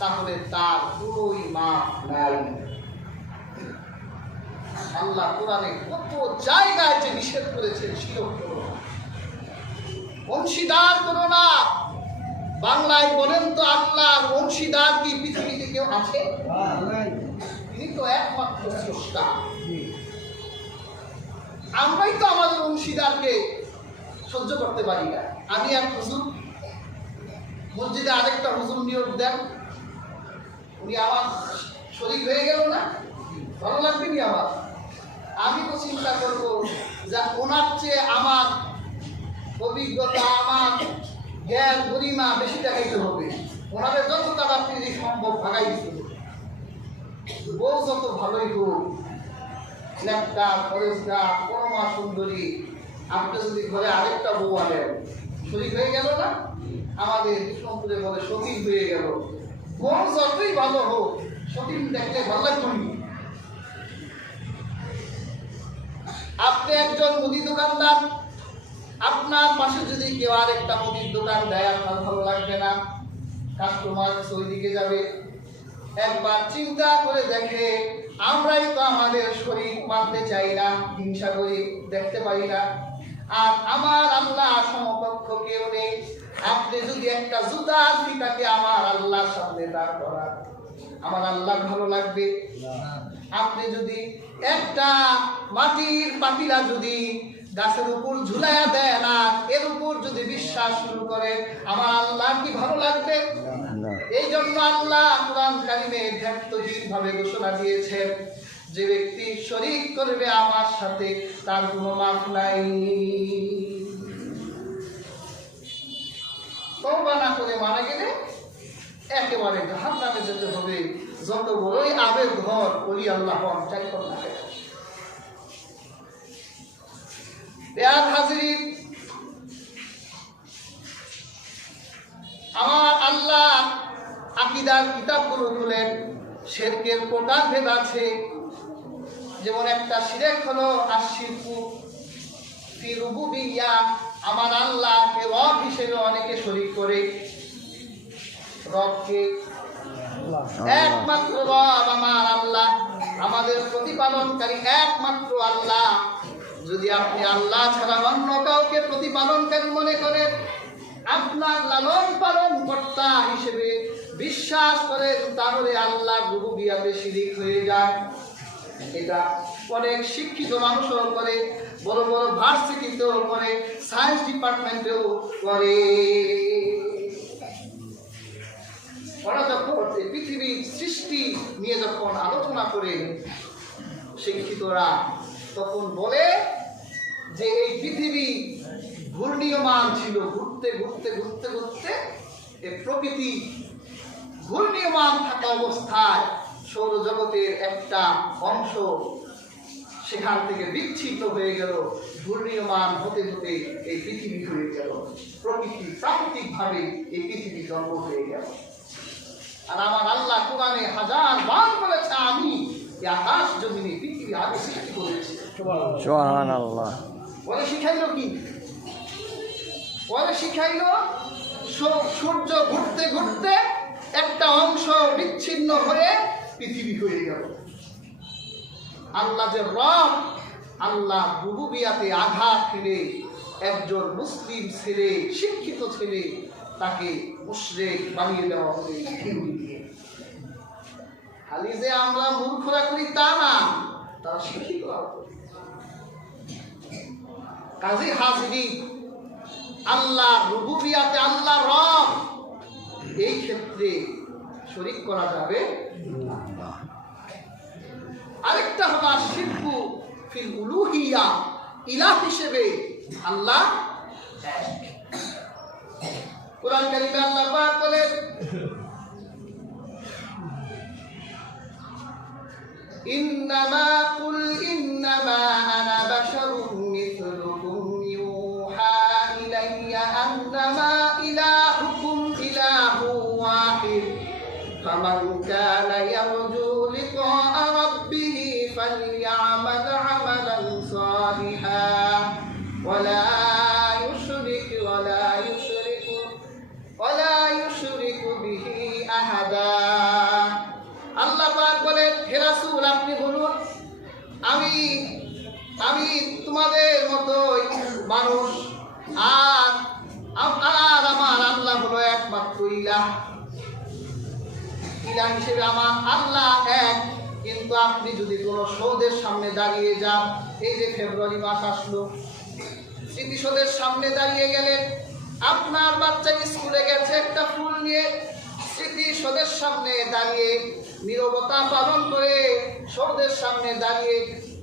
তাহলে তার কোনোই মাপ নাই। আল্লাহ কোরআনে কত জায়গায় যে নিষেধ করেছেন শিরক করো না, অংশীদার করো না। বাংলায় বলেন তো, আল্লাহর অংশীদার কি পৃথিবীতে কেউ আছে? তিনি তো একমাত্র স্রষ্টা। আমরাই তো আমাদের অংশীদারকে সহ্য করতে পারি না। আমি এক হুজুর, মসজিদে আরেকটা হুজুর নিয়োগ দেন, উনি আমার শরীক হয়ে গেল না, ভালো লাগবে নি আমার? আমি তো চিন্তা করবো যে ওনার চেয়ে আমার অভিজ্ঞতা, আমার জ্ঞান গরিমা বেশি দেখাইতে হবে, ওনাদের যত তাড়াতাড়ি সম্ভব ভাগাই দিতে হবে। বউ যত ভালোই হোক, লেপটা ফরেজটা পরমা সুন্দরী, আপনি যদি ঘরে আরেকটা বউ আনেন, শরীক হয়ে গেল না? আমাদের বিষ্ণুপুরে বলে সতীন হয়ে গেল। বউ যতই ভালো হোক, সতীন দেখলে ভালো লাগবে। আপনি একজন মুদি দোকানদার, আপনার পাশে যদি কেউ আরেকটা মুদির দোকান দেয়, আপনার ভালো লাগবে না, কাস্টমার ওই দিকে যাবে। একবার চিন্তা করে দেখে, আমরাই তো আমাদের শরীর মানতে চাই না, হিংসা করি, দেখতে পারি না। আর আমার আল্লাহ সমকক্ষ কেউ নেই। আপনি যদি একটা জুতার ফিতাকে আমার আল্লাহর সামনে দাঁড় করান, আমার আল্লাহ ভালো লাগবে? আপনি যদি একটা মাটির পাতিলা যদি গাছের উপর ঝুলাইয়া দেয় না, এর উপর যদি বিশ্বাস শুরু করে, আমার আল্লাহ কি ভালো লাগবে? এই জন্য আল্লাহ কুরআন কারিমে ধ্যানহীন ভাবে ঘোষণা দিয়েছেন, যে ব্যক্তি শরীক করবে আমার সাথে, তার কোনো মাফ নাই। তওবা না করে মারা গেলে একেবারে জাহান্নামে যেতে হবে। যত বড়ই আবেগ ঘর ওলি আল্লাহ হন, চাই কর না কেন। হাজিরিন, আমার আল্লাহ আকীদার কিতাবগুলো খুলেন, শিরকের প্রকারভেদ আছে। যেমন একটা শিরক হলো আশিরকু ফি রুবুবিয়্যাহ, আমার আল্লাহকে রব হিসেবে অনেকে শরীক করে। রবকে একমাত্র রব আমার আল্লাহ, আমাদের প্রতিপালনকারী একমাত্র আল্লাহ। যদি আপনি আল্লাহ ছাড়া অন্য কাউকে প্রতিপালনকারী মনে করেন, আপনার লালন পালন কর্তা হিসেবে বিশ্বাস করেন, তাহলে আল্লাহ রুবুবিয়্যাতে শিরিক হয়ে যায়। এটা অনেক শিক্ষিত মানুষও করে, বড় বড় ভার্সিটিতেও করে, সায়েন্স ডিপার্টমেন্টেও করে। ওরা যখন পৃথিবীর সৃষ্টি নিয়ে যখন আলোচনা করে শিক্ষিতরা, তখন বলে যে এই পৃথিবী ঘূর্ণীয়মান ছিল, ঘুরতে ঘুরতে ঘুরতে ঘুরতে এই প্রকৃতি ঘূর্ণীয়মান থাকা অবস্থায় সৌরজগতের একটা অংশ সেখান থেকে বিচ্ছিন্ন হয়ে গেল, ঘূর্ণীয়মান হতে হতে এই পৃথিবী হয়ে গেল। প্রকৃতি প্রাকৃতিকভাবে এই পৃথিবী জন্ম হয়ে গেল। আর আমার আল্লাহ কোরআনে হাজার বার বলেছে, আমি এই আকাশ জমিনে পৃথিবী আগে সৃষ্টি করেছি। সুবহানাল্লাহ। বলে শিখাইল কি? বলে শিখাইল সূর্য ঘুরতে ঘুরতে একটা অংশ বিচ্ছিন্ন হয়ে পৃথিবী হয়ে গেল। আল্লাহ যে রব, আল্লাহ রুবুবিয়্যাতে আঘাত ফেলে একজন মুসলিম ছেলে, শিক্ষিত ছেলে, তাকে মুশরিক বানিয়ে দেওয়া হবে। খালি যে আমরা মূর্খরা করি তা না, তারা শিক্ষিত। কাজী হাজিরিন, আল্লাহ রুবুবিয়্যাতে আল্লাহ রব, এই ক্ষেত্রে শরীক করা যাবে না। আরেকটা হলো শিরকু ফিল উলুহিয়্যা, ইলাহ হিসেবে আল্লাহ এক। কুরআন কারীমে আল্লাহ পাক বলেন, ইন্নামা কুল ইন্নামা আনা বাশারুম মিথলুকুম ইউহা ইলাইয়া আন্নামা ইলাহুকুম ইলাহু ওয়াহিদ ফামান কানা ইয়ারজু লিকাআ রাব্বিহি ফালইআমাল আমালান সালিহান ওয়ালা ইউশরিক বিহি আহাদা الله আল্লাহ পাক বলেন, হে রাসূল আপনি বলুন, আমি তোমাদের মতোই মানুষ, আর আমার আল্লাহ হলো একমাত্র ইলাহ হিসেবে আমার আল্লাহ এক। কিন্তু আপনি যদি কোনো সৌদের সামনে দাঁড়িয়ে যান, এই যে ফেব্রুয়ারি মাস আসলো, স্মৃতিসৌধের সামনে দাঁড়িয়ে গেলেন, আপনার বাচ্চা স্কুলে গেছে একটা ফুল নিয়ে, স্মৃতিসৌধের সামনে দাঁড়িয়ে নীরবতা পালন করে, সৌধের সামনে দাঁড়িয়ে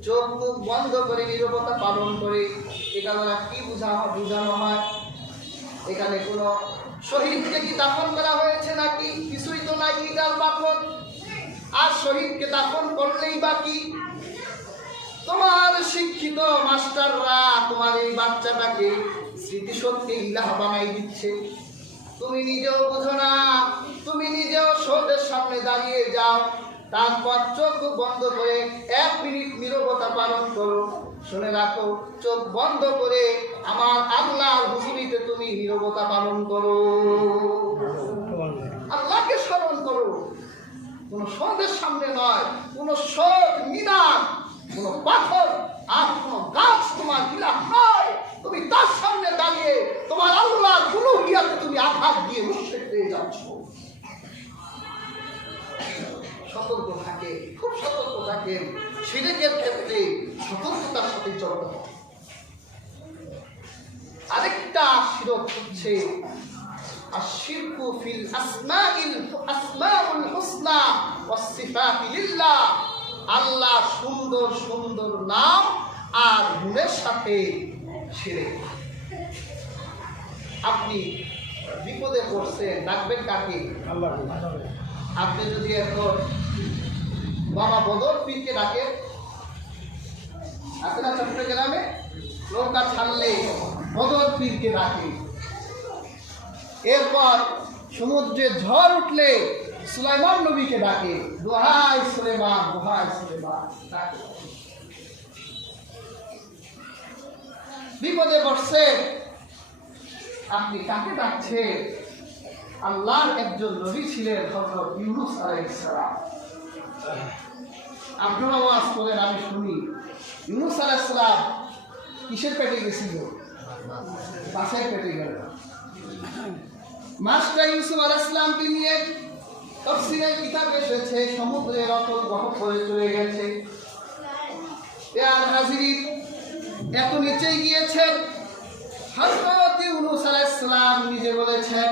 চোখ মুখ বন্ধ করে নীরবতা পালন করে, এটা কি বোঝানো হয়? এখানে কোনো শহীদকে কি দাফন করা হয়েছে নাকি? কিছুই তো নাই, ইটার পাথর। আর শহীদকে দাফন করলেই বা কি? তোমার শিক্ষিত মাস্টাররা তোমার এই বাচ্চাটাকে স্মৃতিসৌধকে ইলাহ বানাই দিচ্ছে, তুমি নিজেও বুঝো না। তুমি নিজেও সৌধের সামনে দাঁড়িয়ে যাও, তারপর চোখ বন্ধ করে 1 মিনিট নীরবতা পালন করো। শুনে রাখো, চোখ বন্ধ করে আমার আল্লাহর হুজুরিতে তুমি নীরবতা পালন করো, আল্লাহকে স্মরণ করো। কোন সৌধের সামনে নয়, কোন সৌধ মিনার, কোন পাথর আর কোন গাছ তোমার ইলাহ নয়। তুমি তার সামনে দাঁড়িয়ে তোমার আল্লাহর উলুহিয়াতে তুমি আঘাত দিয়ে মুশরিক হয়ে যাচ্ছ। সতর্ক থাকে, খুব সতর্ক থাকেন। শিরকের ক্ষেত্রে সতর্কতার সাথে চলতে হবে। আরেকটা শিরক হচ্ছে আশিরকু ফিল আসমাউল হুসনা ওয়াস সিফাতি লিল্লাহ। আল্লাহ সুন্দর সুন্দর নাম আর গুণের সাথে শিরক। আপনি বিপদে পড়ছেন, ডাকবেন কাকে? আল্লাহ। আপনি যদি এখন বাবা বদর পীরকে ডাকেন, আপনারা চট্টগ্রামে নৌকা ছাড়লে বদর পীরকে ডাকে। এরপর সমুদ্রে ঝড় উঠলে সুলাইমান নবীকে ডাকে, দোহাই সুলেমান, দোহাই সুলেমান ডাকে। বিপদে পড়ছে, আপনি কাকে ডাকছেন? আল্লাহর একজন নবী ছিলেন হযরত ইউনূস আলাইহিস সালাম। আপনারা ওয়াজ করেন, আমি শুনি। ইউনূস আলাইহিস সালাম কিসের পেটে গেছিল? মাছের পেটে গেল। মাছটা ইউসুফ আলাইহিস সালামকে নিয়ে তাফসীরের কিতাব এসেছে, সমুদ্রের অতল গহ্বরে চলে গেছে। আর হাজিরিন, এত নিচে গিয়েছে, হযরত ইউনূস আলাইহিস সালাম নিজে বলেছেন,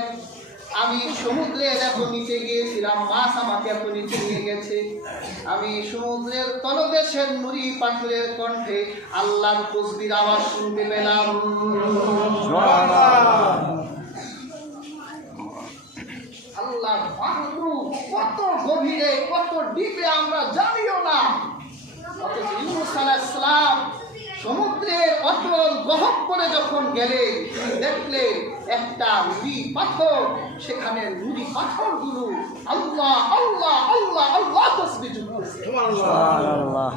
আমি সমুদ্রের এত নিচে গিয়েছিলাম, মাছ আমাকে এত নিচে নিয়ে গেছে, আমি সমুদ্রের তলদেশের নুরি পাথরের কণ্ঠে আল্লাহর তাসবির আওয়াজ শুনতে পেলাম। আল্লাহ কত গভীরে, কত ডিপে আমরা জানিও না। অথচ ইউনূস আলাইহিস সালাম সমুদ্রের অতল গহ্বরে যখন গেলে দেখলে একটা নুড়ি পাথর, সেখানে নুড়ি পাথরগুলো আল্লাহ আল্লাহ আল্লাহ আল্লাহ তাসবিহ করছে। সুবহানাল্লাহ।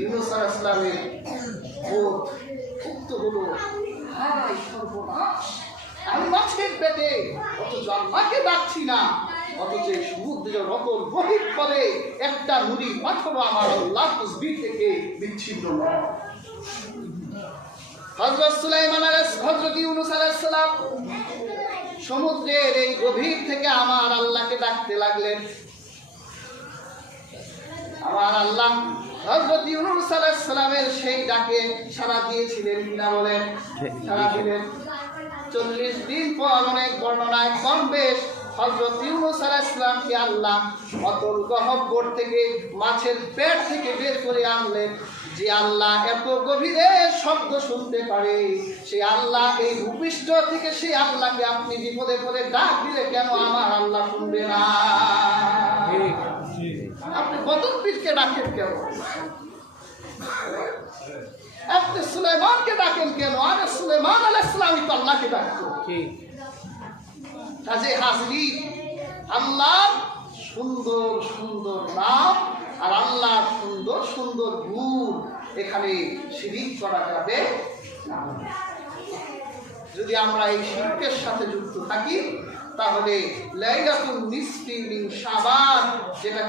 ইউনূস আলাইহিস সালামের বোধ উক্ত হলো, হায় সর্বনাশ, আমি মাছের পেটে, অথচ আল্লাহকে ডাকছি না, অথচ সমুদ্রের অতল গভীর করে একটা নুড়ি পাথর আমার আল্লাহ তাসবিহ থেকে বিচ্ছিন্ন নয়। হযরত ইউনূস আলাইহিস সালাম সমুদ্রের এই গভীর থেকে আমার আল্লাহকে ডাকতে লাগলেন। আমার আল্লাহ হযরত ইউনূস আলাইহিস সালামের সেই ডাকে সাড়া দিয়েছিলেন কিনা বলেন? সাড়া দিলেন। 40 দিন পর অনেক বর্ণনায় কম বেশ হযরত ইউনূস আলাইহিস সালামকে আল্লাহ অতল গহ্বর থেকে, মাছের পেট থেকে বের করে আনলেন। যে আল্লাহ এত গভীরে শব্দ শুনতে পারে, সে আল্লাহ এই ভূপৃষ্ঠ থেকে, সেই আল্লাহকে আপনি বিপদে পড়ে ডাক দিলে কেন আমার আল্লাহ শুনবে না? আপনি বদর পীরকে ডাকেন কেন? আপনি সুলাইমানকে ডাকেন কেন? আরে সুলাইমান আলাইহিস সালামই তো আল্লাহকে ডাকতো। কাজে হাজরিন, আল্লাহর সুন্দর সুন্দর নাম আর আল্লাহর সুন্দর সুন্দর গুণ, এখানে শিরিক করা যাবে না। যদি আমরা এই শিরকের সাথে যুক্ত থাকি, তাহলে লাইলাতুন নিসফি মিন শাবান যেটা